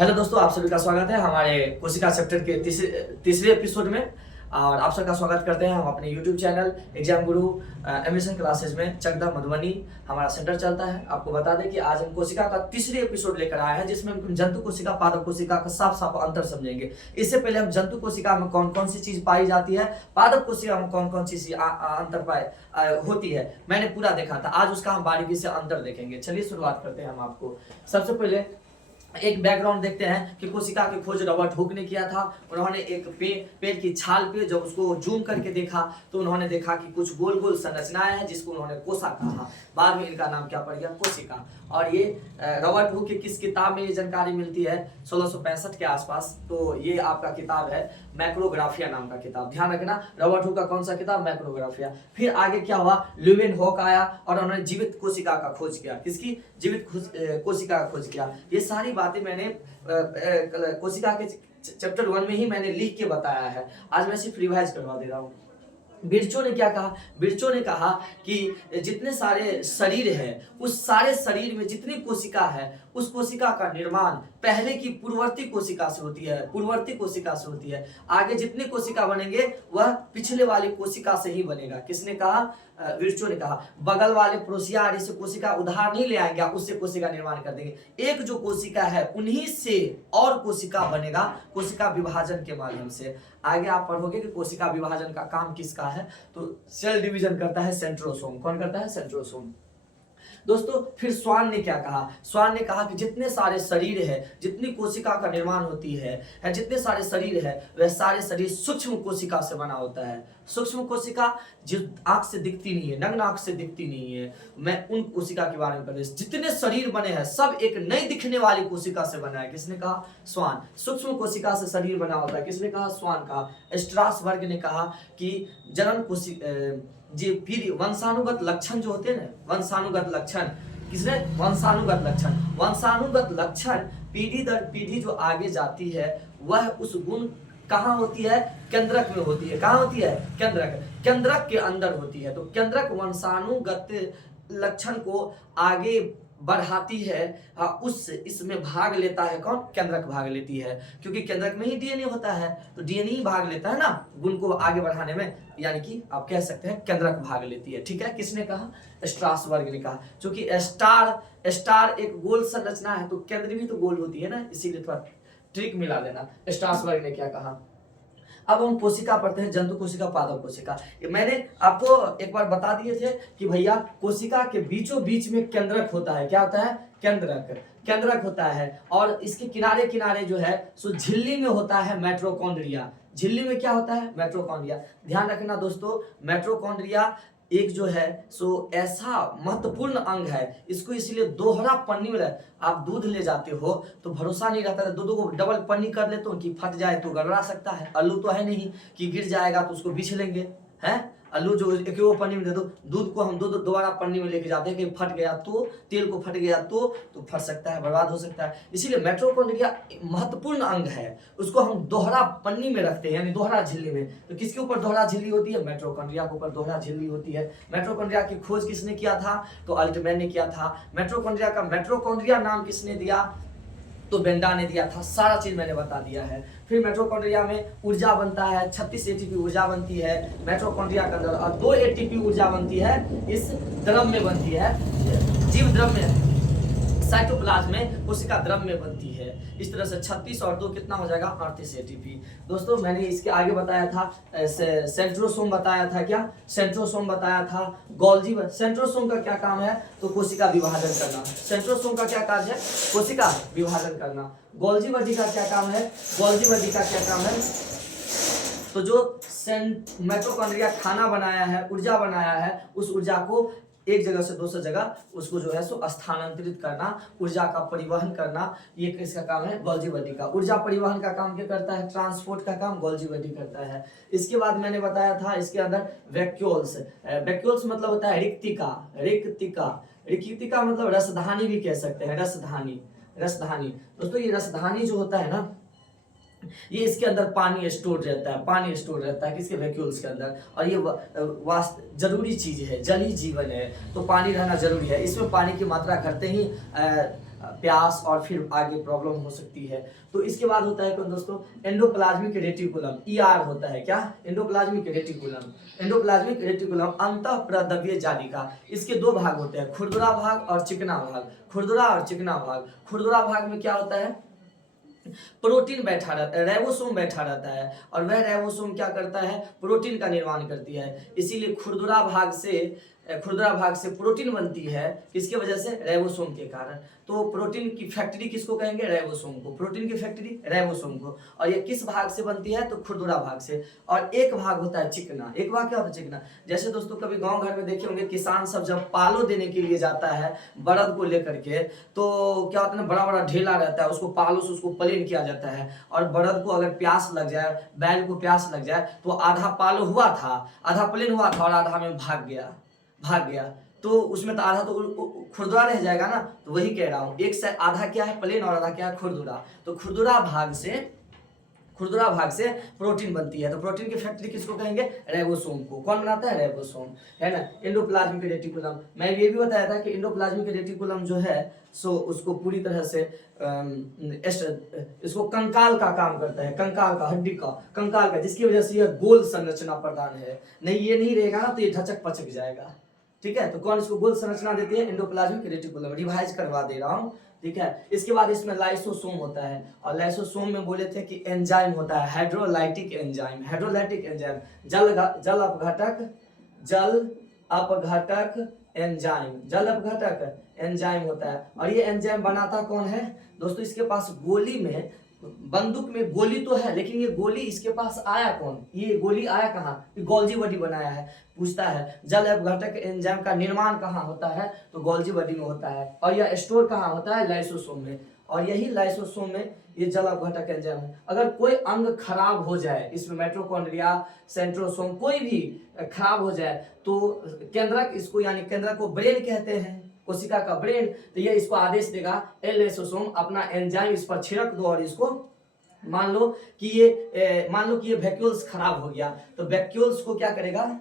Hello दोस्तों, आप सभी का स्वागत है हमारे कोशिका चैप्टर के तीसरे एपिसोड में। और आप सबका स्वागत करते हैं हम अपने यूट्यूब चैनल एग्जाम गुरु एडमिशन क्लासेस में चकदा मधुबनी हमारा सेंटर चलता है। आपको बता दें कि आज हम कोशिका का तीसरे एपिसोड लेकर आए हैं, जिसमें हम जंतु कोशिका पादप कोशिका का साफ साफ अंतर समझेंगे। इससे पहले हम जंतु कोशिका में कौन कौन सी चीज पाई जाती है, पादप कोशिका में कौन कौन सी अंतर होती है, मैंने पूरा देखा था। आज उसका हम बारीकी से अंतर देखेंगे। चलिए शुरुआत करते हैं। हम आपको सबसे पहले एक बैकग्राउंड देखते हैं कि कोशिका की खोज रॉबर्ट हुक ने किया था। उन्होंने एक पेड़ की छाल पे जब उसको जूम करके देखा तो उन्होंने देखा कि कुछ गोल गोल संरचनाएं हैं, जिसको उन्होंने कोशा कहा। बाद में इनका नाम क्या पड़ गया, कोशिका। और ये रॉबर्ट हुक की किस किताब में ये जानकारी मिलती है, 1665 के आसपास। तो ये आपका किताब है मैक्रोग्राफिया नाम का किताब। ध्यान रखना, रॉबर्ट हुक का कौन सा किताब, मैक्रोग्राफिया। फिर आगे क्या हुआ, ल्यूवेन हॉक आया और उन्होंने जीवित कोशिका का खोज किया। किसकी, जीवित कोशिका का खोज किया। ये सारी बातें मैंने कोशिका के चैप्टर 1 में ही मैंने लिख के बताया है। आज मैं सिर्फ रिवाइज करवा दे रहा हूँ। बिरचो ने क्या कहा, बिरचो ने कहा कि जितने सारे शरीर है, उस सारे शरीर में जितनी कोशिका है, उस कोशिका का निर्माण पहले की पूर्ववर्ती कोशिका से होती है, पूर्ववर्ती कोशिका से होती है। आगे जितनी कोशिका बनेंगे वह पिछले वाली कोशिका से ही बनेगा। किसने कहा, विर्चो ने कहा। बगल वाले प्रोसिया आदि से कोशिका उधार नहीं ले आएंगे, उससे कोशिका निर्माण कर देंगे। एक जो कोशिका है उन्हीं से और कोशिका बनेगा, कोशिका विभाजन के माध्यम से। आगे आप पढ़ोगे कि कोशिका विभाजन का काम किसका है, तो सेल डिवीजन करता है सेंट्रोसोम। कौन करता है, सेंट्रोसोम। दोस्तों फिर स्वान ने क्या कहा, स्वान ने कहा कि जितने सारे शरीर है, जितनी कोशिका का निर्माण होती है, जितने सारे शरीर है, वह सारे शरीर सूक्ष्म कोशिका से बना होता है। सूक्ष्म कोशिका जो आंख से दिखती नहीं है, नग्न आंख से दिखती नहीं है, मैं उन कोशिका के बारे में कर रही हूं। जितने शरीर बने हैं सब एक नई दिखने वाली कोशिका से बना है। किसने कहा, स्वान। सूक्ष्म कोशिका से शरीर बना होता है। किसने कहा, स्वान कहा। स्ट्रासबर्ग ने कहा कि जनन कोशिका जी फिर वंशानुगत लक्षण जो होते हैं ना, वंशानुगत लक्षण। किसने, वंशानुगत लक्षण। वंशानुगत लक्षण पीढ़ी दर पीढ़ी जो आगे जाती है, वह उस गुण कहाँ होती है, केंद्रक में होती है। कहाँ होती है, केंद्रक, केंद्रक के अंदर होती है। तो केंद्रक वंशानुगत लक्षण को आगे बढ़ाती है। उस इसमें भाग लेता है कौन, केंद्रक भाग लेती है, क्योंकि केंद्रक में ही डीएनए होता है। तो डीएनए ही भाग लेता है ना गुण को आगे बढ़ाने में, यानी कि आप कह सकते हैं केंद्रक भाग लेती है। ठीक है, किसने कहा, स्ट्रासबर्ग ने कहा। क्योंकि स्टार एक गोल संरचना है, तो केंद्र भी तो गोल होती है ना, इसीलिए थोड़ा ट्रिक मिला देना। स्ट्रासबर्ग ने क्या कहा। अब हम कोशिका पढ़ते हैं, जंतु कोशिका पादप कोशिका। मैंने आपको एक बार बता दिए थे कि भैया कोशिका के बीचों बीच में केंद्रक होता है। क्या होता है, केंद्रक, केंद्रक होता है। और इसके किनारे किनारे जो है सो झिल्ली में होता है मैट्रोकॉन्ड्रिया। झिल्ली में क्या होता है, मैट्रोकॉन्ड्रिया। ध्यान रखना दोस्तों, मैट्रोकॉन्ड्रिया एक जो है सो ऐसा महत्वपूर्ण अंग है, इसको इसलिए दोहरा पन्नी में आप दूध ले जाते हो तो भरोसा नहीं रहता है, दूध को डबल पन्नी कर लेते हो कि फट जाए तो गड़बड़ा सकता है। आलू तो है नहीं कि गिर जाएगा तो उसको बीछ लेंगे, हैं। आलू जो एक वो पन्नी में दे दो, दूध को हम दोबारा पन्नी में लेके जाते हैं कि फट गया तो, तेल को फट गया तो फट सकता है, बर्बाद हो सकता है। इसीलिए मैट्रोकॉन्ड्रिया महत्वपूर्ण अंग है, उसको हम दोहरा पन्नी में रखते हैं, यानी दोहरा झिल्ली में। तो किसके ऊपर दोहरा झिल्ली होती है, मैट्रोकॉन्ड्रिया के ऊपर दोहरा झिल्ली होती है। मैट्रोकॉन्ड्रिया की खोज किसने किया था, तो अल्टमैन ने किया था। मैट्रोकॉन्ड्रिया का मैट्रोकॉन्ड्रिया नाम किसने दिया, तो बेंडा ने दिया था। सारा चीज मैंने बता दिया है। फिर मैट्रोकॉन्ड्रिया में ऊर्जा बनता है, 36 एटीपी ऊर्जा बनती है मैट्रोकॉन्ड्रिया के अंदर, और 2 एटीपी ऊर्जा बनती है इस द्रव में बनती है, जीव द्रव में, साइटोप्लाज्म में, कोशिका द्रव में बनती है। इस तरह से 36 और 2 कितना हो जाएगा, 38 एटीपी। दोस्तों मैंने इसके आगे बताया था सेंट्रोसोम बताया था, क्या सेंट्रोसोम बताया था, गोल्जी। सेंट्रोसोम का क्या काम है, तो कोशिका विभाजन करना। सेंट्रोसोम का क्या कार्य है, कोशिका विभाजन करना। गोल्जी वर्दी का क्या काम है, गोल्जी वर्दी का क्या काम है, तो जो मैट्रोकॉन्ड्रिया खाना बनाया है, ऊर्जा बनाया है, उस ऊर्जा को एक जगह से दूसरी जगह उसको जो है सो स्थानांतरित करना, ऊर्जा का परिवहन करना, ये किसका काम है, गोल्जी वर्दी का। ऊर्जा परिवहन का काम क्या करता है, ट्रांसपोर्ट का काम गोल्जी वर्दी करता है। इसके बाद मैंने बताया था इसके अंदर वैक्यूल्स। वैक्यूल्स मतलब होता है रिक्तिका, रिक्तिका, रिक्तिका मतलब रसधानी भी कह सकते हैं, रसधानी, रसधानी। दोस्तों ये रसधानी जो होता है ना, ये इसके अंदर पानी स्टोर रहता है, पानी स्टोर रहता है किसके, वैक्यूल्स के अंदर। और ये जरूरी चीज है, जल ही जीवन है, तो पानी रहना जरूरी है। इसमें पानी की मात्रा घटते ही प्यास और फिर आगे प्रॉब्लम हो सकती है। तो इसके बाद होता है कौन दोस्तों, एंडोप्लाज्मिक रेटिकुलम, ER होता है क्या, एंडोप्लाज्मिक रेटिकुलम। एंडोप्लाज्मिक रेटिकुलम अंतःप्रद्रव्य जालिका, इसके दो भाग होते हैं, खुरदुरा भाग और चिकना भाग। खुरदुरा और चिकना भाग। खुरदुरा भाग में क्या होता है, प्रोटीन बैठा रहता है, राइबोसोम बैठा रहता है, और वह राइबोसोम क्या करता है, प्रोटीन का निर्माण करती है। इसीलिए खुरदुरा भाग से प्रोटीन बनती है, किसके वजह से, राइबोसोम के कारण। तो प्रोटीन की फैक्ट्री किसको कहेंगे, राइबोसोम को, प्रोटीन की फैक्ट्री राइबोसोम को। और ये किस भाग से बनती है, तो खुरदुरा भाग से। और एक भाग होता है चिकना। एक भाग क्या होता है, चिकना। जैसे दोस्तों कभी गांव घर में देखे होंगे, किसान सब जब पालो देने के लिए जाता है बड़द को लेकर के, तो क्या होता है ना, बड़ा बड़ा ढेला रहता है, उसको पालो से उसको प्लेन किया जाता है, और बड़द को अगर प्यास लग जाए, बैल को प्यास लग जाए, तो आधा पालो हुआ था, आधा प्लेन हुआ था, और आधा में भाग गया, तो उसमें तो आधा तो खुरदुरा रह जाएगा ना। तो वही कह रहा हूँ, एक से आधा क्या है, प्लेन, और आधा क्या है, खुरदुरा। तो खुरदुरा भाग से प्रोटीन बनती है। तो प्रोटीन की फैक्ट्री किसको कहेंगे, राइबोसोम को। कौन बनाता है, राइबोसोम, है ना। एंडोप्लाज्मिक रेटिकुलम, मैं ये भी बताया था कि एंडोप्लाज्मिक रेटिकुलम जो है सो उसको पूरी तरह से इसको कंकाल का काम करता है, कंकाल का, हड्डी का, कंकाल का, जिसकी वजह से यह गोल संरचना प्रदान है। नहीं, ये नहीं रहेगा ना तो ये ढचक पचक जाएगा, ठीक है। तो कौन इसको गोल संरचना देती है, एंडोप्लाज्मिक रेटिकुलम। रिवाइज करवा दे रहा हूँ, ठीक है। इसके बाद इसमें लाइसोसोम होता है, और लाइसोसोम में बोले थे कि एंजाइम होता है, हाइड्रोलाइटिक एंजाइम। हाइड्रोलाइटिक एंजाइम जल अपघटक एंजाइम होता है। और ये एंजाइम बनाता कौन है दोस्तों, इसके पास गोली में, बंदूक में गोली तो है, लेकिन ये गोली इसके पास आया कौन, ये गोली आया कहाँ, गोल्जी बॉडी बनाया है। पूछता है जल अपघटक एंजाइम का निर्माण कहाँ होता है, तो गोल्जी बॉडी में होता है। और यह स्टोर कहाँ होता है, लाइसोसोम में। और यही लाइसोसोम में ये जल अपघटक एंजाइम है। अगर कोई अंग खराब हो जाए, इसमें माइटोकॉन्ड्रिया, सेंट्रोसोम कोई भी खराब हो जाए, तो केंद्रक, इसको यानी केंद्रक को ब्रेन कहते हैं, कोशिका का ब्रेन। तो ये इसको आदेश देगा, ए लाइसोसोम अपना एंजाइम इस पर छिड़क दो, और इसको मान लो कि ये वैक्यूल्स खराब हो गया, तो वैक्यूल्स को क्या करेगा,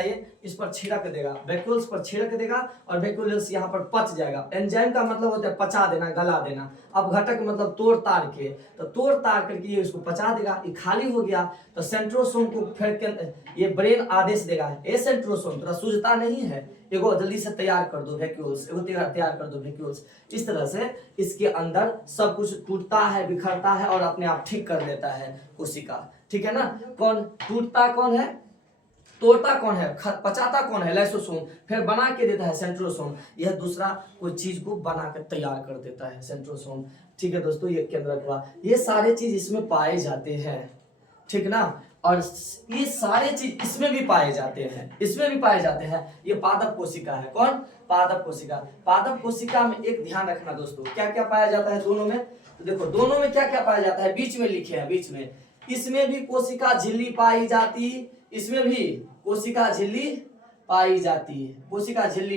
ये इस पर छिड़क देगा, वैक्यूल्स पर छिड़क देगा, और वैक्यूल्स यहाँ पर पच जाएगा। एंजाइम का मतलब होता है पचा देना, गला देना। अब घटक मतलब तोड़ ताड़ के, तो तोड़ ताड़ करके ये इसको पचा देगा, ये खाली हो गया। तो सेंट्रोसोम को फिर ये ब्रेन आदेश देगा, ए सेंट्रोसोम थोड़ा सूझता नहीं है, एगो जल्दी से तैयार कर दो वैक्यूल्स, तैयार कर दो वैक्यूल्स। इस तरह से इसके अंदर सब कुछ टूटता है, बिखरता है, और अपने आप ठीक कर देता है कोशिका, ठीक है ना। कौन टूटता, कौन है, तोड़ता कौन है, पचाता कौन है, लाइसोसोम। फिर बना के देता है सेंट्रोसोम, यह दूसरा कोई चीज को बना कर तैयार कर देता है सेंट्रोसोम, ठीक है दोस्तों। ये केंद्रक हुआ, ये सारे चीज इसमें पाए जाते हैं, ठीक ना। और ये सारे चीज इसमें भी पाए जाते हैं, ये पादप कोशिका है। कौन, पादप कोशिका। पादप कोशिका में एक ध्यान रखना दोस्तों, क्या क्या पाया जाता है दोनों में, तो देखो दोनों में क्या क्या पाया जाता है, बीच में लिखे हैं, बीच में। इसमें भी कोशिका झिल्ली पाई जाती, इसमें भी कोशिका झिल्ली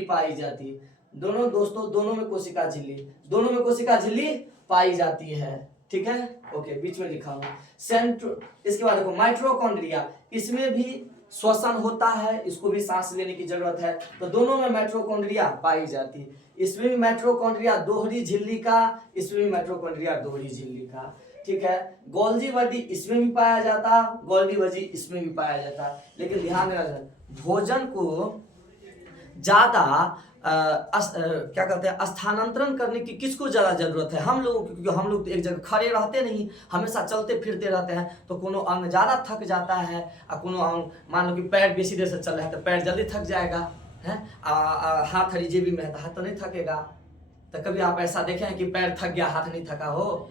पाई जाती, दोनों दोस्तों, दोनों में कोशिका झिल्ली पाई जाती है, ठीक है। ओके, बीच में लिखा हूं इसके बाद देखो माइटोकॉन्ड्रिया, इसमें भी श्वसन होता है, इसको भी सांस लेने की जरूरत है, तो दोनों में माइटोकॉन्ड्रिया पाई जाती है। इसमें भी माइटोकॉन्ड्रिया दोहरी झिल्ली का, इसमें भी माइटोकॉन्ड्रिया दोहरी झिल्ली का, ठीक है। गोल्जी बॉडी इसमें भी पाया जाता, गोल्जी बॉडी इसमें भी पाया जाता। लेकिन ध्यान देना, भोजन को ज्यादा क्या कहते हैं, स्थानांतरण करने की किसको ज्यादा जरूरत है, हम लोगों को, क्योंकि हम लोग तो एक जगह खड़े रहते नहीं, हमेशा चलते फिरते रहते हैं। तो कोनो अंग ज्यादा थक जाता है, और कोनो अंग, मान लो कि पैर बेसी देर से चल रहा है, तो पैर जल्दी थक जाएगा, है। हाथ हरी जेबी में है, तो हाथ तो नहीं थकेगा। तो कभी आप ऐसा देखे हैं कि पैर थक गया, हाथ नहीं थका हो।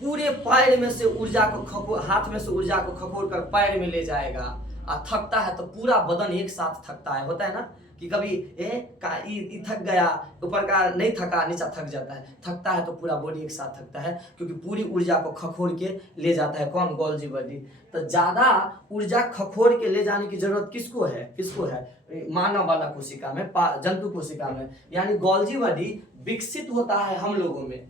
पूरे पैर में से ऊर्जा को हाथ में से ऊर्जा को खखोर कर पैर में ले जाएगा, और थकता है तो पूरा बदन एक साथ थकता है। होता है ना कि कभी थक गया, ऊपर का नहीं थका, नीचा थक जाता है, थकता है तो पूरा बॉडी एक साथ थकता है, क्योंकि पूरी ऊर्जा को खखोर के ले जाता है। कौन, गोल्जी बॉडी। तो ज्यादा ऊर्जा खखोर के ले जाने की जरूरत किसको है, मानव वाला कोशिका में, जंतु कोशिका में। यानी गोल्जी बॉडी विकसित होता है हम लोगों में,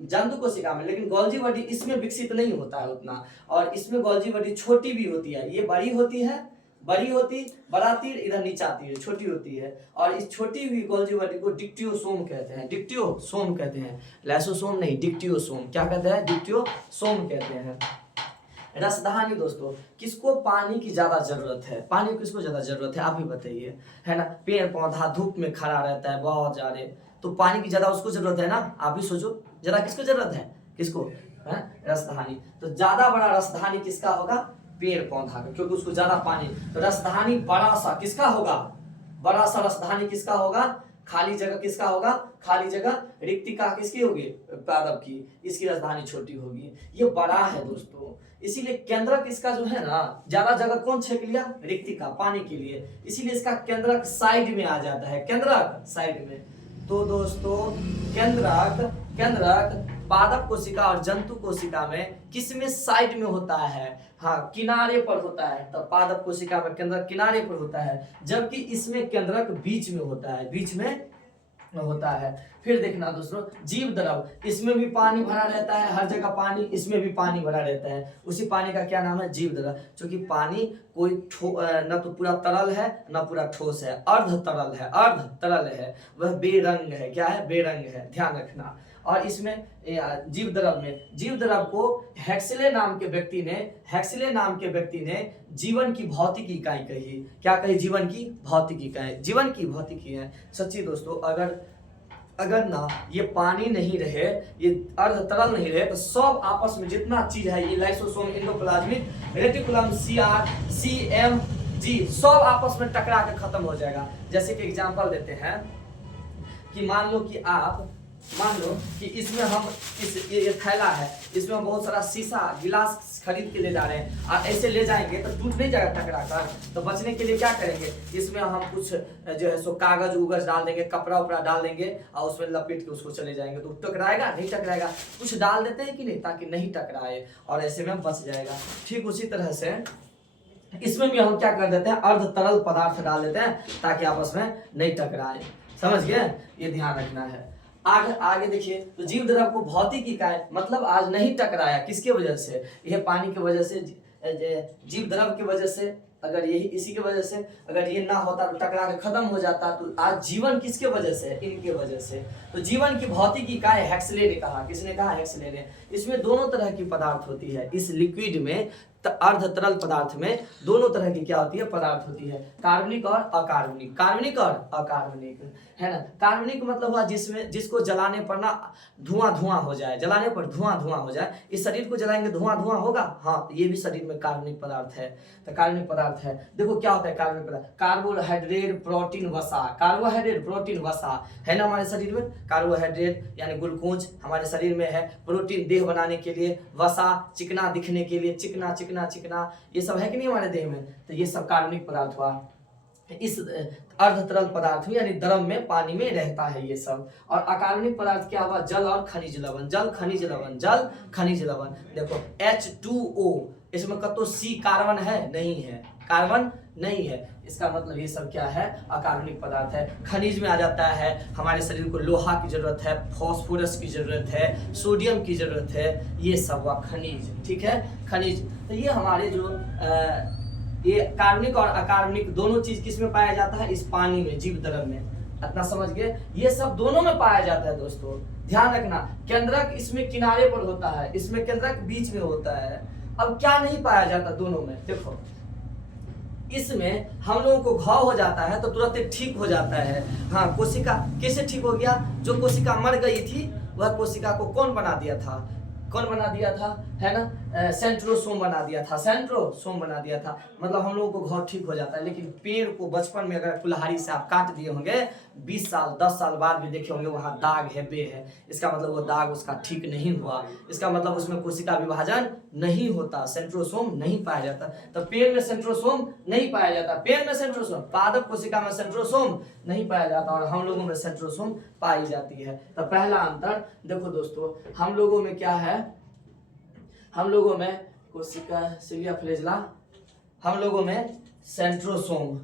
जंतु कोशिका में, लेकिन गोल्जी बॉडी इसमें विकसित नहीं होता है उतना। और इसमें गोल्जी बॉडी छोटी भी होती है, ये बड़ी होती है, बड़ी होती, बड़ा तीर इधर नीचे आती है, छोटी होती है। और इस छोटी हुई गोल्जी बॉडी को डिक्टियोसोम कहते हैं, डिक्टियोसोम कहते हैं, लाइसोसोम नहीं, डिक्टियोसोम। क्या कहते हैं? डिक्टियोसोम कहते हैं। रसधानी दोस्तों, किसको पानी की ज्यादा जरूरत है? पानी को किसको ज्यादा जरूरत है, आप ही बताइए, है ना? पेड़ पौधा धूप में खड़ा रहता है बहुत ज्यादा, तो पानी की ज्यादा उसको जरूरत है ना? आप ही सोचो जरा, किसको जरूरत है? किसको? है रसधानी। तो ज्यादा बड़ा रसधानी किसका होगा? पेड़ पौधा का, क्योंकि उसको ज्यादा पानी। तो रसधानी बड़ा सा किसका होगा? बड़ा सा रसधानी किसका होगा? खाली जगह किसका होगा? खाली जगह रिक्तिका किसकी होगी? पादप की। इसकी राजधानी छोटी होगी, ये बड़ा है दोस्तों। इसीलिए केंद्रक इसका जो है ना, ज्यादा जगह कौन छेक लिया? रिक्तिका, पानी के लिए, इसीलिए इसका केंद्रक साइड में आ जाता है, केंद्रक साइड में। तो दोस्तों केंद्रक पादप कोशिका और जंतु कोशिका में किसमें साइड में होता है? हाँ, किनारे पर होता है। तो पादप कोशिका में केंद्रक किनारे पर होता है, जबकि इसमें केंद्रक बीच में होता है, बीच में होता है। फिर देखना दोस्तों, जीव द्रव, इसमें भी पानी भरा रहता है, हर जगह पानी, इसमें भी पानी भरा रहता है। उसी पानी का क्या नाम है? जीव द्रव। क्योंकि पानी कोई न तो पूरा तरल है न पूरा ठोस है, अर्ध तरल है, वह बेरंग है। क्या है? बेरंग है, ध्यान रखना। और इसमें जीव द्रव को हेक्सले नाम के व्यक्ति ने जीवन की भौतिक इकाई कही। क्या कही? जीवन की भौतिक इकाई है। सच्ची दोस्तों, अगर ना ये पानी नहीं रहे, ये अर्ध तरल नहीं रहे, तो सब आपस में जितना चीज है, ये लाइसोसोम, एंडोप्लाज्मिक रेटिकुलम, CR, सब आपस में टकरा के खत्म हो जाएगा। जैसे कि एग्जांपल देते हैं कि मान लो कि इसमें हम ये थैला है, इसमें हम बहुत सारा शीशा गिलास खरीद के ले जा रहे हैं, और ऐसे ले जाएंगे तो टूट नहीं जाएगा टकरा कर। तो बचने के लिए क्या करेंगे? इसमें हम कुछ जो है सो कागज उगज डाल देंगे, कपड़ा उपड़ा डाल देंगे, और उसमें लपेट के उसको चले जाएंगे। तो टकराएगा? नहीं टकराएगा। कुछ डाल देते हैं कि नहीं, ताकि नहीं टकराए, और ऐसे में बच जाएगा। ठीक उसी तरह से इसमें भी हम क्या कर देते हैं? अर्ध तरल पदार्थ डाल देते हैं, ताकि आपस में नहीं टकराए। समझ गए? ये ध्यान रखना है। आगे देखिए, तो जीव द्रव को भौतिक इकाई मतलब आज नहीं टकराया, किसके वजह से? यह पानी की वजह से, जीव द्रव की वजह से। अगर यही इसी की वजह से अगर ये ना होता तो टकरा के खत्म हो जाता। तो आज जीवन किसके वजह से? इनके वजह से। तो जीवन की भौतिक इकाई हेक्सले ने कहा। किसने कहा? हेक्सले ने। इसमें दोनों तरह की पदार्थ होती है, इस लिक्विड में, अर्ध तरल पदार्थ में दोनों तरह की क्या होती है? पदार्थ होती है, कार्बनिक और अकार्बनिक। है ना? कार्बनिक मतलब हुआ जिसको जलाने पर ना धुआं हो जाए, जलाने पर धुआं हो जाए। इस शरीर को जलाएंगे धुआं होगा। हाँ, ये भी शरीर में कार्बनिक पदार्थ है। तो कार्बनिक पदार्थ है, देखो क्या होता है कार्बनिक पदार्थ? कार्बोहाइड्रेट, प्रोटीन, वसा। कार्बोहाइड्रेट, प्रोटीन, वसा है ना हमारे शरीर में। कार्बोहाइड्रेट यानी ग्लूकोज हमारे शरीर में है, प्रोटीन देह बनाने के लिए, वसा चिकना दिखने के लिए, चिकना ये सब है कि नहीं हमारे देह में। तो ये सब कार्बनिक पदार्थ हुआ। इस अर्ध तरल पदार्थ में यानी द्रव में, पानी में रहता है ये सब। और अकार्बनिक पदार्थ क्या हुआ? जल और खनिज लवण। जल खनिज लवण। देखो H2O, इसमें कतो C कार्बन है? नहीं है, कार्बन नहीं है। इसका मतलब ये सब क्या है? अकार्बनिक पदार्थ है। खनिज में आ जाता है, हमारे शरीर को लोहा की जरूरत है, फास्फोरस की जरूरत है, सोडियम की जरूरत है, ये सब हुआ खनिज। ठीक है, खनिज। तो ये हमारे जो ये कार्बनिक और अकार्बनिक दोनों चीज किस में पाया जाता है? इस पानी में, जीव द्रव में। इतना समझ गए? ये सब दोनों में पाया जाता है दोस्तों, ध्यान रखना। केंद्रक इसमें किनारे पर होता है, इसमें केंद्रक बीच में होता है। अब क्या नहीं पाया जाता दोनों में? देखो, इसमें हम लोगों को घाव हो जाता है तो तुरंत ठीक हो जाता है। हाँ, कोशिका कैसे ठीक हो गया? जो कोशिका मर गई थी, वह कोशिका को कौन बना दिया था? है ना? सेंट्रोसोम बना दिया था। मतलब हम लोगों को घाव ठीक हो जाता है। लेकिन पेड़ को बचपन में अगर कुल्हाड़ी से आप काट दिए होंगे, 20 साल 10 साल बाद भी देखे होंगे वहां दाग है, बे है, इसका मतलब वो दाग उसका ठीक नहीं हुआ। इसका मतलब उसमें कोशिका विभाजन नहीं होता, सेंट्रोसोम नहीं पाया जाता। तो पेड़ में सेंट्रोसोम नहीं पाया जाता, पादप कोशिका में सेंट्रोसोम नहीं पाया जाता, और हम लोगों में सेंट्रोसोम पाई जाती है। तो पहला अंतर देखो दोस्तों, हम लोगों में क्या है? हम लोगों में कोशिका सिलिया फ्लैजेला, हम लोगों में सेंट्रोसोम।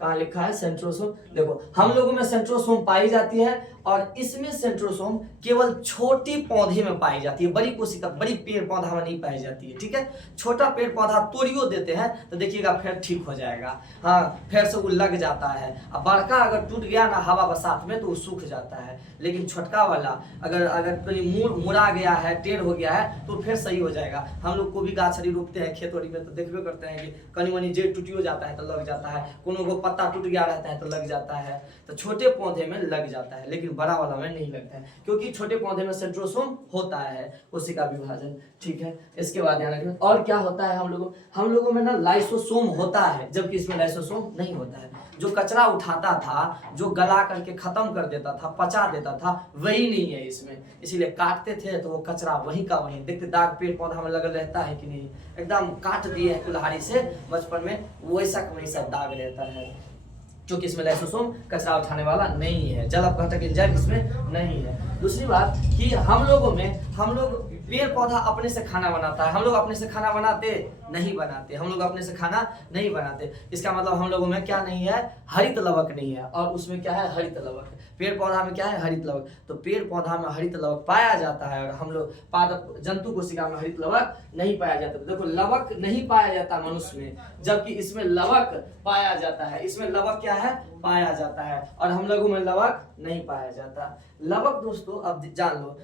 कहाँ लिखा है? सेंट्रोसोम। देखो, हम लोगों में सेंट्रोसोम पाई जाती है, और इसमें सेंट्रोसोम केवल छोटी पौधे में पाई जाती है, बड़ी कोशिका बड़ी पेड़ पौधा में नहीं पाई जाती है। ठीक है, छोटा पेड़ पौधा तोड़ियो देते हैं तो देखिएगा फिर ठीक हो जाएगा, हाँ फिर से वो लग जाता है। अब बड़का अगर टूट गया ना हवा बसात में तो वो सूख जाता है, लेकिन छोटका वाला अगर कहीं मुड़ा गया है, टेढ़ हो गया है तो फिर सही हो जाएगा। हम लोग को भी गाछड़ी रोपते हैं खेतोड़ी में तो देखबे करते हैं कि कनी मनी जेड़ टूटियो जाता है तो लग जाता है, कोनो को पत्ता टूट गया रहता है तो लग जाता है। तो छोटे पौधे में लग जाता है लेकिन बड़ा वाला में नहीं लगता है, क्योंकि छोटे पौधे में सेंट्रोसोम होता है, कोशिका विभाजन। ठीक है, इसके बाद ध्यान रखना। और क्या होता है हम लोगों में ना लाइसोसोम होता है, जबकि इसमें लाइसोसोम नहीं होता है। जो कचरा उठाता था, जो गला करके खत्म कर देता था, पचा देता था, वही नहीं है इसमें। इसीलिए काटते थे तो वो कचरा वहीं का वहीं, देखते दाग पेड़ पौधा में लगल रहता है कि नहीं, एकदम काट दिए है कुल्हाड़ी से बचपन में, वैसा का वैसा दाग रहता है, क्योंकि इसमें लाइसोसोम कचरा उठाने वाला नहीं है, जल अपघटक एंजाइम इसमें नहीं है। दूसरी बात कि हम लोग पेड़ पौधा अपने से खाना बनाता है, हम लोग अपने से खाना बनाते बनाते, हम लोग अपने से खाना नहीं बनाते। इसका मतलब हम लोगों में क्या नहीं है, हरित लवक नहीं है, और उसमें क्या है, हरित लवक। पेड़ पौधा में क्या है, हरित लवक। तो पेड़ पौधा में हरित लवक पाया जाता है और हम लोग पादप जंतु कोशिका में हरित लवक नहीं पाया जाता। देखो लवक नहीं पाया जाता मनुष्य में, जबकि इसमें लवक पाया जाता है। इसमें लवक क्या है, पाया जाता है, और हम लोगों में लवक नहीं पाया जाता। लवक दोस्तों अब जान लो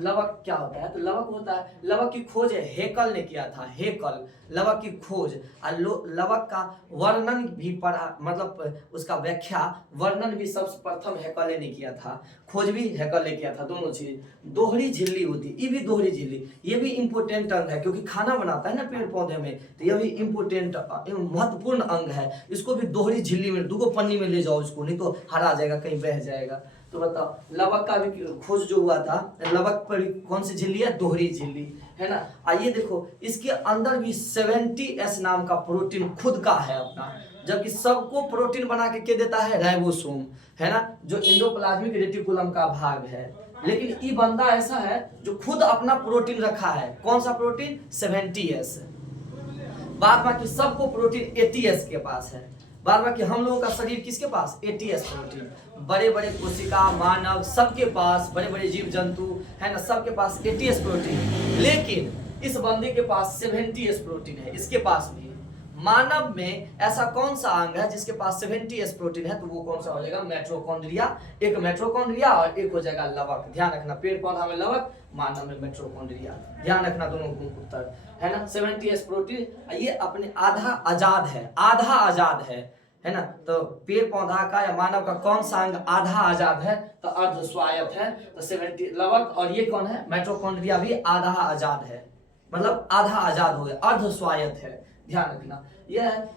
लवक क्या होता है। तो लवक होता है, लवक की खोज हेकल ने किया था, हेकल लवक की खोज। लवक का वर्णन भी पढ़ा, मतलब उसका व्याख्या वर्णन भी सबसे प्रथम हेकल ने किया था, खोज भी हेकल ने किया था। दोनों चीज दोहरी झिल्ली होती, ये भी दोहरी झिल्ली, ये भी इंपोर्टेंट अंग है, क्योंकि खाना बनाता है ना पेड़ पौधे में, तो यह भी इंपोर्टेंट महत्वपूर्ण अंग है। इसको भी दोहरी झिल्ली में, दूगो पन्नी में ले जाओ इसको, नहीं तो हरा जाएगा, कहीं बह जाएगा। तो बताओ लवक का भी खोज जो हुआ था, लवक पर कौन सी झिल्ली है, दोहरी झिल्ली है ना। आइए देखो इसके अंदर भी 70S नाम का प्रोटीन खुद का है अपना, जबकि सबको प्रोटीन बना के देता है राइबोसोम, है ना, जो एंडोप्लाज्मिक रेटिकुलम का भाग है। लेकिन ये बंदा ऐसा है जो खुद अपना प्रोटीन रखा है, कौन सा प्रोटीन, 70S। बाद बाकी सबको प्रोटीन 80S के पास है। बाद बाकी हम लोगों का शरीर किसके पास, 80S प्रोटीन। बड़े बड़े कोशिका, मानव, सबके पास, बड़े बड़े जीव जंतु है ना, सबके पास 80S प्रोटीन। लेकिन इस बंदे के पास 70S प्रोटीन है, इसके पास भी। मानव में ऐसा कौन सा अंग है जिसके पास 70S प्रोटीन है, तो वो कौन सा हो जाएगा, मेट्रोकॉन्ड्रिया। एक मेट्रोकॉन्ड्रिया और एक हो जाएगा लवक। ध्यान रखना, पेड़ पौधा में लवक, मानव में मेट्रोकॉन्ड्रिया। ध्यान रखना दोनों उत्तर है ना। 70S प्रोटीन ये अपने आधा आजाद है, आधा आजाद है ना। तो पेड़ पौधा का या मानव का कौन सा अंग आधा आजाद है, तो अर्ध स्वायत्त है। तो 70 लवक, और ये कौन है, मेट्रोकॉन्ड्रिया भी आधा आजाद है, मतलब आधा आजाद हो गया, अर्ध स्वायत्त है। ध्यान रखना, यह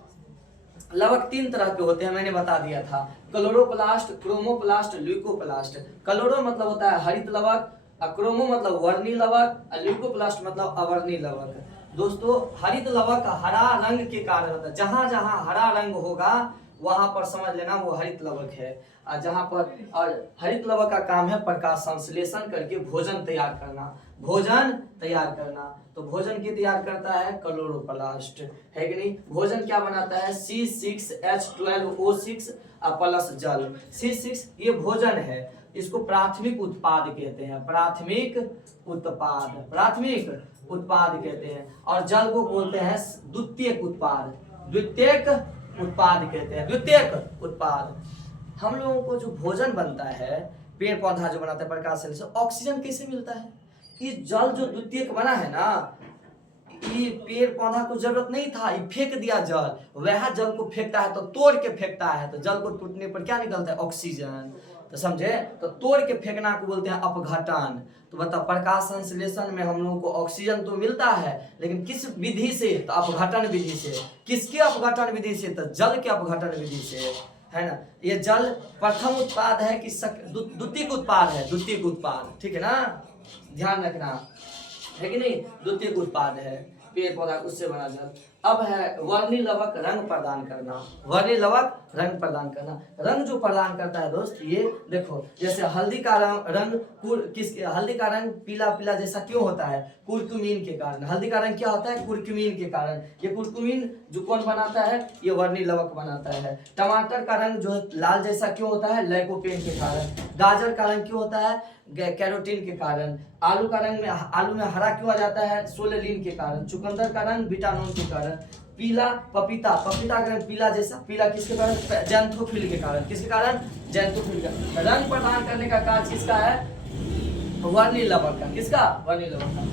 लवक 3 तरह के होते हैं, मैंने बता दिया था, क्लोरोप्लास्ट, क्रोमोप्लास्ट, ल्यूकोप्लास्ट। क्लोरो मतलब होता है हरित लवक, क्रोमो मतलब वर्णी लवक, ल्यूकोप्लास्ट मतलब अवर्णी लवक। दोस्तों हरित लवक हरा रंग के कारण होता है, जहां जहां हरा रंग होगा वहां पर समझ लेना वो हरित लवक है। और जहां पर, और हरित लवक का काम है प्रकाश संश्लेषण करके भोजन तैयार करना, भोजन तैयार करना। तो भोजन की तैयार करता है क्लोरोप्लास्ट, है कि नहीं। भोजन क्या बनाता है, C6H12O6 प्लस जल। C6 ये भोजन है, इसको प्राथमिक उत्पाद कहते हैं, प्राथमिक उत्पाद कहते हैं। और जल को बोलते हैं द्वितीयक उत्पाद, द्वितीयक उत्पाद कहते हैं, द्वितीयक उत्पाद। हम लोगों को जो भोजन बनता है, पेड़ पौधा जो बनाता है प्रकाश से, ऑक्सीजन कैसे मिलता है, ये जल जो द्वितीयक बना है ना, ये पेड़ पौधा को जरूरत नहीं था, ये फेंक दिया जल, वह जल को फेंकता है तो तोड़ के फेंकता है, तो जल को टूटने पर क्या निकलता है, ऑक्सीजन। तो समझे, तो तोड़ के फेंकना को बोलते हैं अपघटन। तो बताओ प्रकाश संश्लेषण में हम लोगों को ऑक्सीजन तो मिलता है, लेकिन किस विधि से, तो अपघटन विधि से। किसके अपघटन विधि से, तो जल के अपघटन विधि से, है ना। ये जल प्रथम उत्पाद है कि द्वितीयक उत्पाद है, द्वितीयक उत्पाद, ठीक है ना, ध्यान रखना, है कि नहीं, द्वितीयक उत्पाद है पेड़ पौधा, उससे बना जल। अब है वर्णिलवक रंग प्रदान करना। वर्णिलवक रंग प्रदान करना, रंग जो प्रदान करता है दोस्त, ये देखो जैसे हल्दी का रंग हल्दी का रंग पीला पीला जैसा क्यों होता है? कुरकुमीन के कारण। हल्दी का रंग क्या होता है? कुरकुमीन के कारण। ये कुरकुमीन जो कौन बनाता है? ये वर्णिलवक बनाता है। टमाटर का रंग जो लाल जैसा क्यों होता है? लाइकोपेन के कारण। गाजर का रंग क्यों होता है? कैरोटीन के कारण। आलू का रंग में आलू में हरा क्यों आ जाता है? सोलेलिन के कारण। चुकंदर का रंग विटामिन के कारण। पीला पपीता का रंग पीला जैसा, पीला किसके कारण? जैंथोफिल के कारण। किसके कारण? जैंथोफिल का। रंग प्रदान करने का कार्य किसका है? वर्णिलवक का। किसका? वर्णिलवक का।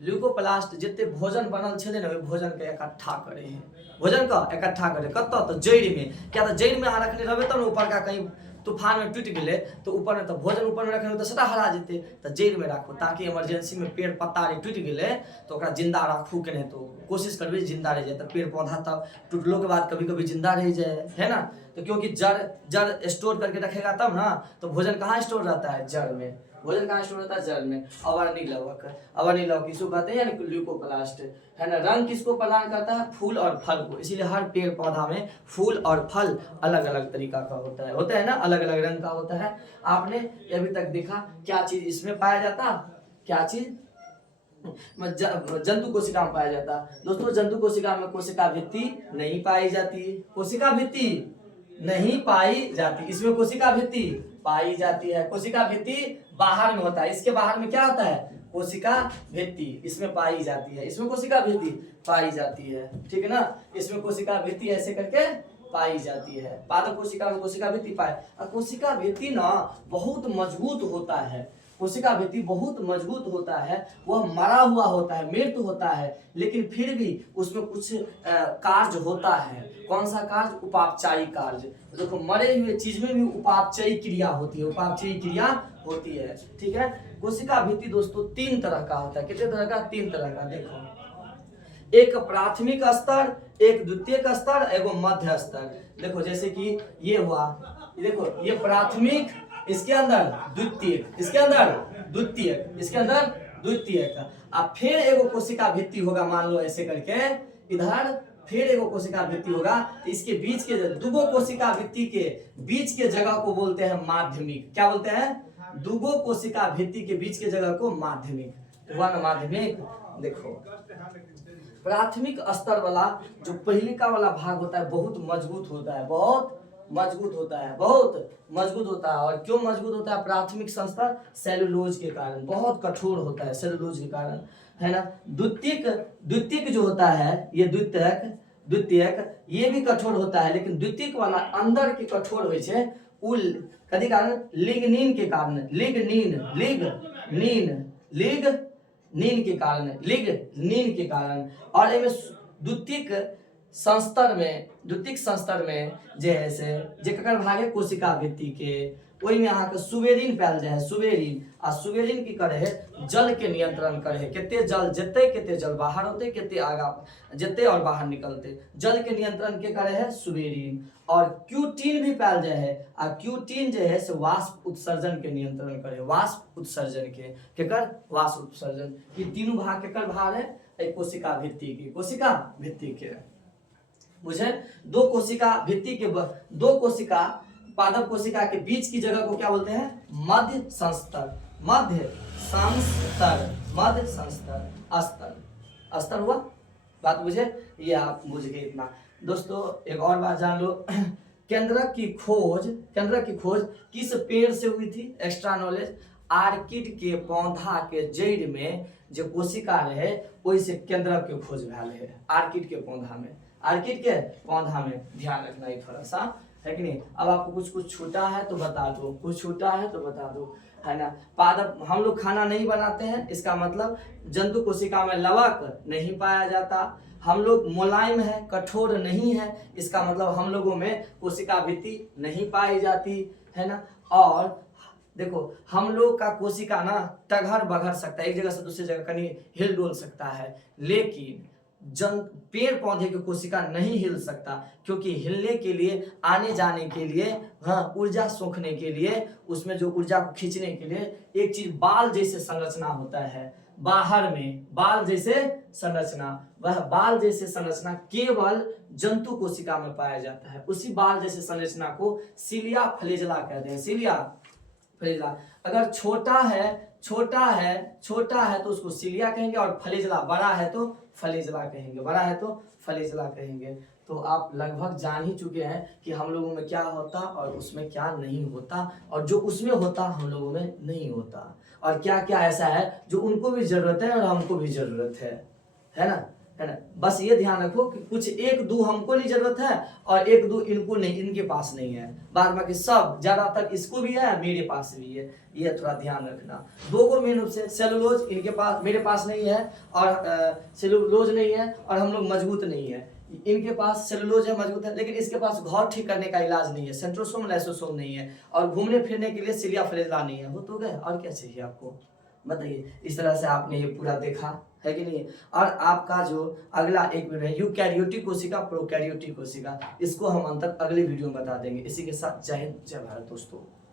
ल्यूकोप्लास्ट जितने भोजन बनल छे ना, भोजन के इकट्ठा करे है। भोजन का इकट्ठा करे कत? तो जड़ में। क्या तो जड़ में अहाँ रखने रहबे तब ऊपर का कहीं तूफान में टूट गए तो ऊपर में, तो भोजन ऊपर में रखने तो सटा हरा जेते, तो जड़ में राखो ताकि इमरजेंसी में पेड़ पत्ता रे टूट गए तो ओकरा जिंदा राखू के नहीं, तो कोशिश करबे जिंदा रह जाए। तो पेड़ पौधा तब टूटलो के बाद कभी कभी जिंदा रह जाए, है ना। तो क्योंकि जड़ स्टोर करके रखेगा तब ना, तो भोजन कहाँ स्टोर रहता है? जड़ में। भोजन कहाँ स्टोर होता है? जड़ में। अवर्णिलवक किसको कहते हैं? यानी ल्यूकोप्लास्ट, है ना। रंग किसको प्रदान करता है? फूल और फल को। इसीलिए हर पेड़ पौधा में फूल और फल अलग अलग तरीका का होता है ना, अलग अलग रंग का होता है। आपने अभी तक देखा क्या चीज इसमें पाया जाता? क्या चीज? जंतु कोशिका में पाया जाता। दोस्तों जंतु कोशिका में कोशिका भित्ति नहीं पाई जाती। कोशिका भित्ति नहीं पाई जाती। इसमें कोशिका भित्ति पाई जाती है। कोशिका भित्ति बाहर में होता है। इसके बाहर में क्या होता है? कोशिका भित्ति। इसमें पाई जाती है। इसमें कोशिका भित्ति पाई जाती है, ठीक है ना। इसमें कोशिका भित्ति ऐसे करके पाई जाती है। पादप कोशिका में कोशिका भित्ति पाए। और कोशिका भित्ति ना बहुत मजबूत होता है। कोशिका भित्ति बहुत मजबूत होता है। वह मरा हुआ होता है, मृत होता है, लेकिन फिर भी उसमें कुछ कार्य होता है। कौन सा कार्य? उपापचयी कार्य। देखो मरे हुए चीज में भी उपापचयी क्रिया होती है। उपापचयी क्रिया होती है, ठीक है। कोशिका भित्ति दोस्तों 3 तरह का होता है। कितने तरह का? 3 तरह का। देखो एक प्राथमिक स्तर, एक द्वितीयक स्तर, एवं मध्य स्तर। देखो जैसे कि ये हुआ, देखो ये प्राथमिक, इसके अंदर द्वितीयक, इसके अंदर द्वितीयक, इसके अंदर द्वितीयक। अब फिर एगो कोशिका भित्ति होगा, मान लो ऐसे करके इधर फिर एगो कोशिका भित्ति होगा, तो इसके बीच के दुगो कोशिका भित्ति के बीच के जगह को बोलते हैं माध्यमिक। क्या बोलते हैं? दुगो कोशिका भित्ति के बीच के जगह को माध्यमिक। हुआ ना माध्यमिक। देखो प्राथमिक स्तर वाला जो पहिलिका वाला भाग होता है बहुत मजबूत होता है, बहुत मजबूत होता है, बहुत मजबूत होता है। और क्यों मजबूत होता है? प्राथमिक संस्तर सेलुलोज के कारण बहुत कठोर होता है, सेलुलोज के कारण, है ना। द्वितीयक जो होता है, ये द्वितीयक ये भी कठोर होता है, लेकिन द्वितीयक वाला अंदर के कठोर होय छे उल कथी कारण? लिग्निन के कारण। लिग्निन के कारण, लिग्निन के कारण। और एमे द्वितीयक संस्तर में जे है से जे ककर भाग है कोशिका भित्ति के, ओहि में अहाँ के सुवेरिन पायल जाए है। सुवेरिन की करे है? जल के नियंत्रण करे है। केते जल जेते, केते जल बाहर होते, केते आगा जेते और बाहर निकलते, जल के नियंत्रण के करे है सुवेरिन। और क्यूटीन भी पायल जाए है। आ क्यूटीन जे है से वाष्प उत्सर्जन के नियंत्रण करे, वाष्प उत्सर्जन के। केकर? वाष्प उत्सर्जन। ये तीनों भाग केकर भाग है? कोशिका भित्ति के। कोशिका भित्ति के मुझे दो कोशिका भित्ति के दो कोशिका पादप कोशिका के बीच की जगह को क्या बोलते हैं? मध्य संस्तर। अस्तर हुआ बात बुझे? ये आप बुझ गए इतना। दोस्तों एक और बात जान लो, केंद्रक की खोज किस पेड़ से हुई थी? Extra knowledge. आर्किड के पौधा के जड़ में जो कोशिका रहे वही से केंद्रक के खोज भेल है। आर्किड के पौधा में ध्यान रखना है थोड़ा सा, है कि नहीं। अब आपको कुछ छूटा है तो बता दो, है ना। पादप हम लोग खाना नहीं बनाते हैं, इसका मतलब जंतु कोशिका में लवक नहीं पाया जाता। हम लोग मुलायम है, कठोर नहीं है, इसका मतलब हम लोगों में कोशिका भित्ति नहीं पाई जाती, है ना। और देखो हम लोग का कोशिका ना टघर बघर सकता है, एक जगह से दूसरी जगह कहीं हिल डोल सकता है, लेकिन पेड़ पौधे की कोशिका नहीं हिल सकता, क्योंकि हिलने के लिए, आने जाने के लिए, ऊर्जा सोखने के लिए, उसमें जो ऊर्जा को खींचने के लिए एक चीज बाल जैसे संरचना होता है, बाहर में बाल जैसे संरचना, वह बाल जैसे संरचना केवल जंतु कोशिका में पाया जाता है। उसी बाल जैसे संरचना को सिलिया फ्लेजला कहते हैं। Cilia flagella. अगर छोटा है तो उसको सिलिया कहेंगे, और फ्लेजला बड़ा है तो फ्लेजला कहेंगे, बड़ा है तो फ्लेजला कहेंगे। तो आप लगभग जान ही चुके हैं कि हम लोगों में क्या होता और उसमें क्या नहीं होता, और जो उसमें होता हम लोगों में नहीं होता, और क्या क्या ऐसा है जो उनको भी जरूरत है और हमको भी जरूरत है ना, है ना। बस ये ध्यान रखो कि कुछ एक दो हमको नहीं जरूरत है और एक दो इनको नहीं, इनके पास नहीं है, बाद बाकी सब ज्यादातर इसको भी है, मेरे पास भी है। ये थोड़ा ध्यान रखना। दो को मेन रूप से सेलुलोज इनके पास, मेरे पास नहीं है, और सेलुलोज नहीं है, और हम लोग मजबूत नहीं है। इनके पास सेलुलोज है, मजबूत है, लेकिन इसके पास घाव ठीक करने का इलाज नहीं है, सेंट्रोसोम लाइसोसोम नहीं है, और घूमने फिरने के लिए सिलिया फ्लेजला नहीं है। वो तो गए, और क्या चाहिए आपको, बताइए। इस तरह से आपने ये पूरा देखा है कि नहीं। और आपका जो अगला एक वीडियो है यूकैरियोटिक कोशिका, प्रोकैरियोटिक कोशिका, इसको हम अंतर अगले वीडियो में बता देंगे। इसी के साथ जय हिंद, जय भारत दोस्तों।